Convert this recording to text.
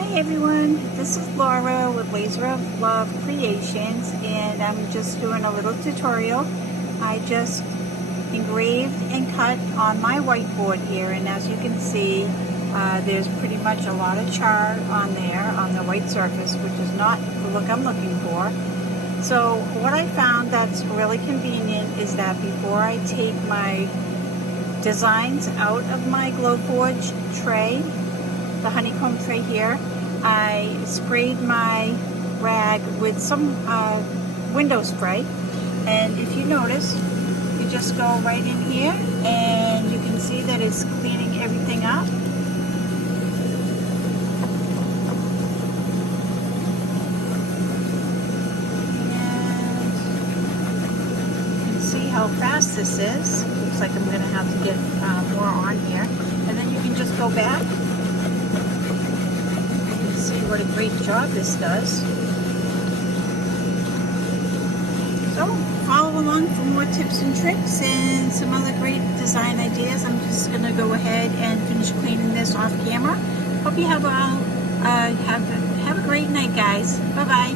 Hi everyone, this is Laura with Laser of Love Creations, and I'm just doing a little tutorial. I just engraved and cut on my whiteboard here, and as you can see, there's pretty much a lot of char on there on the white surface, which is not the look I'm looking for. So what I found that's really convenient is that before I take my designs out of my glow forge tray, the honeycomb tray here, I sprayed my rag with some window spray, and if you notice, you just go right in here and you can see that it's cleaning everything up. And you can see how fast this is. Looks like I'm going to have to get more on here, and then you can just go back. See what a great job this does. So follow along for more tips and tricks and some other great design ideas. I'm just going to go ahead and finish cleaning this off camera. Hope you have a great night, guys. Bye bye.